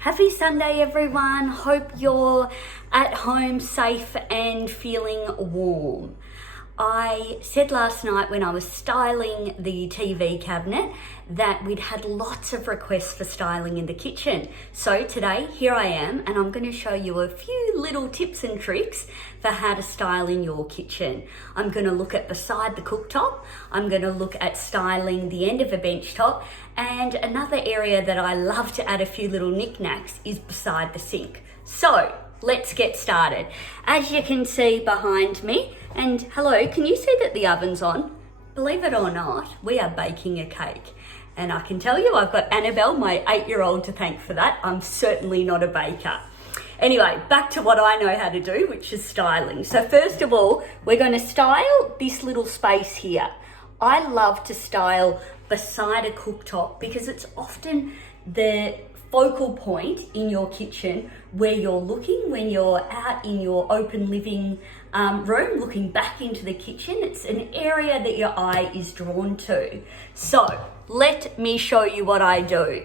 Happy Sunday everyone, hope you're at home safe and feeling warm. I said last night when I was styling the TV cabinet that we'd had lots of requests for styling in the kitchen. So today, here I am, and I'm going to show you a few little tips and tricks for how to style in your kitchen. I'm going to look at beside the cooktop, I'm going to look at styling the end of a bench top, and another area that I love to add a few little knickknacks is beside the sink. So let's get started. As you can see behind me, and hello, can you see that the oven's on? Believe it or not, we are baking a cake. And I can tell you, I've got Annabelle, my 8-year-old, to thank for that. I'm certainly not a baker. Anyway, back to what I know how to do, which is styling. So first of all, we're going to style this little space here. I love to style beside a cooktop because it's often the focal point in your kitchen where you're looking when you're out in your open living room looking back into the kitchen. It's an area that your eye is drawn to. So let me show you what I do.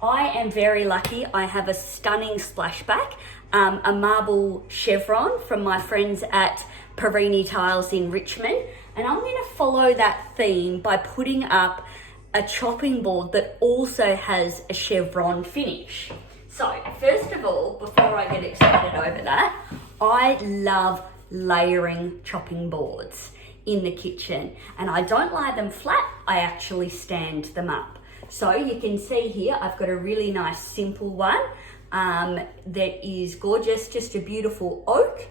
I am very lucky. I have a stunning splashback, a marble chevron from my friends at Perini Tiles in Richmond, and I'm going to follow that theme by putting up a chopping board that also has a chevron finish. So first of all, before I get excited over that, I love layering chopping boards in the kitchen, and I don't lay them flat, I actually stand them up. So you can see here I've got a really nice simple one that is gorgeous, just a beautiful oak,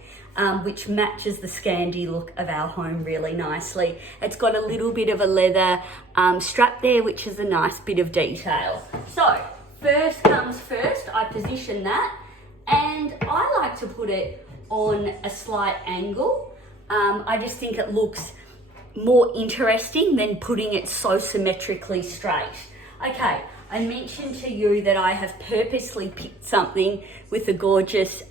which matches the Scandi look of our home really nicely. It's got a little bit of a leather strap there, which is a nice bit of detail. So first comes first, I position that, and I like to put it on a slight angle. I just think it looks more interesting than putting it so symmetrically straight. Okay, I mentioned to you that I have purposely picked something with a gorgeous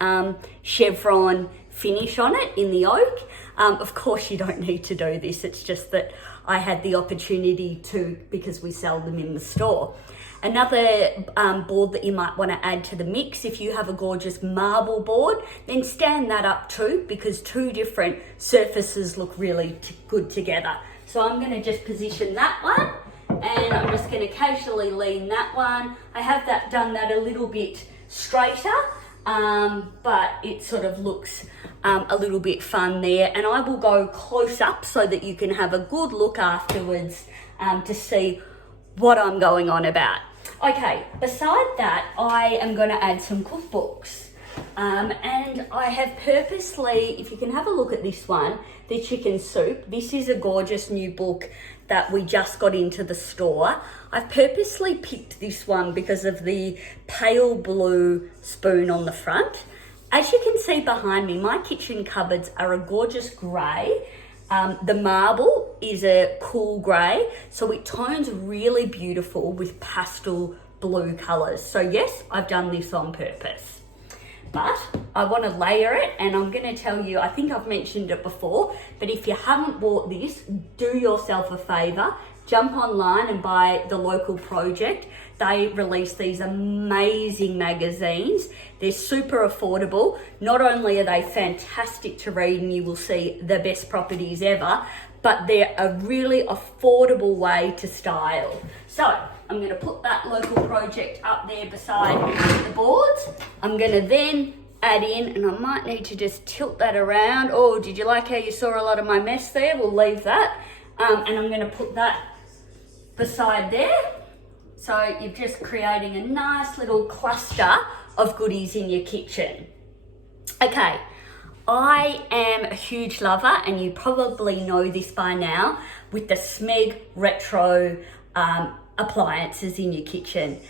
chevron finish on it in the oak. Of course, you don't need to do this. It's just that I had the opportunity to because we sell them in the store. Another board that you might want to add to the mix, if you have a gorgeous marble board, then stand that up too, because two different surfaces look really good together. So I'm going to just position that one, and I'm just going to casually lean that one. I have done that a little bit straighter, but it sort of looks a little bit fun there. And I will go close up so that you can have a good look afterwards to see what I'm going on about. Okay, beside that, I am going to add some cookbooks. And I have purposely, if you can have a look at this one, the Chicken Soup. This is a gorgeous new book that we just got into the store. I've purposely picked this one because of the pale blue spoon on the front. As you can see behind me, my kitchen cupboards are a gorgeous grey. The marble is a cool grey, so it tones really beautiful with pastel blue colours. So yes, I've done this on purpose. But I want to layer it, and I'm going to tell you, I think I've mentioned it before, but if you haven't bought this, do yourself a favour. Jump online and buy the local project. They release these amazing magazines. They're super affordable. Not only are they fantastic to read and you will see the best properties ever, but they're a really affordable way to style. So I'm going to put that local project up there beside the boards. I'm going to then add in, and I might need to just tilt that around. Oh, did you like how you saw a lot of my mess there? We'll leave that. And I'm going to put that beside there. So you're just creating a nice little cluster of goodies in your kitchen. Okay, I am a huge lover, and you probably know this by now, with the Smeg retro appliances in your kitchen.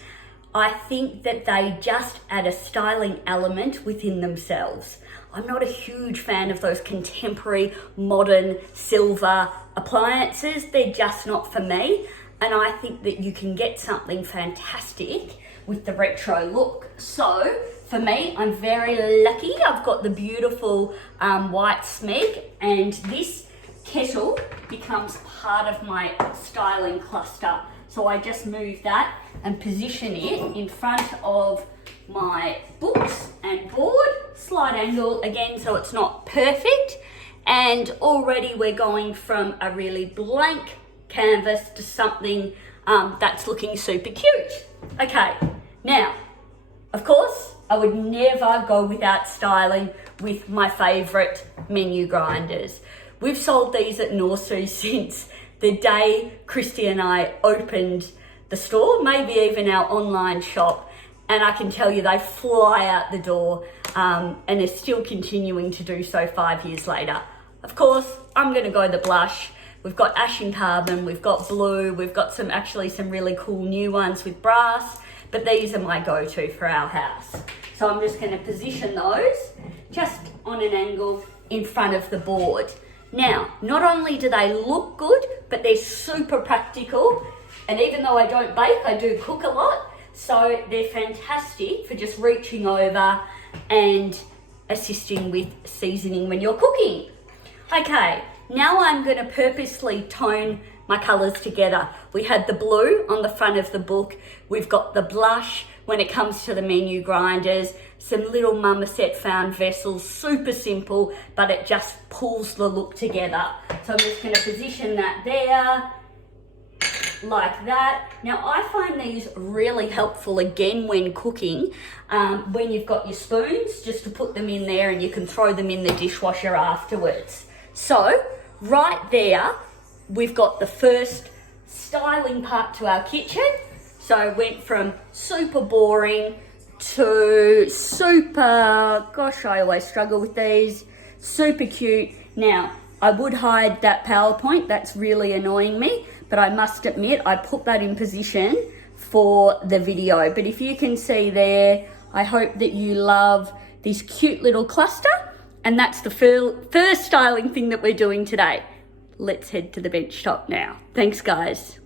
I think that they just add a styling element within themselves. I'm not a huge fan of those contemporary, modern, silver appliances. They're just not for me. And I think that you can get something fantastic with the retro look. So for me, I'm very lucky. I've got the beautiful white Smeg, and this kettle becomes part of my styling cluster. So I just move that and position it in front of my books and board, slight angle again so it's not perfect, and already we're going from a really blank canvas to something that's looking super cute. Okay, now, of course, I would never go without styling with my favourite menu grinders. We've sold these at Norsu since the day Christy and I opened the store, maybe even our online shop, and I can tell you they fly out the door and are still continuing to do so 5 years later. Of course, I'm going to go the blush. We've got ash and carbon, we've got blue, we've got some really cool new ones with brass, but these are my go-to for our house. So I'm just going to position those just on an angle in front of the board. Now, not only do they look good, but they're super practical. And even though I don't bake, I do cook a lot. So they're fantastic for just reaching over and assisting with seasoning when you're cooking. Okay, now I'm going to purposely tone my colours together. We had the blue on the front of the book. We've got the blush when it comes to the menu grinders. Some little marmoset found vessels, super simple, but it just pulls the look together. So I'm just going to position that there, like that. Now I find these really helpful again when cooking, when you've got your spoons, just to put them in there and you can throw them in the dishwasher afterwards. So right there, we've got the first styling part to our kitchen. So went from super boring to super, gosh, I always struggle with these, super cute. Now, I would hide that PowerPoint, that's really annoying me, but I must admit I put that in position for the video. But if you can see there, I hope that you love this cute little cluster, and that's the first styling thing that we're doing today. Let's head to the bench top now. Thanks, guys.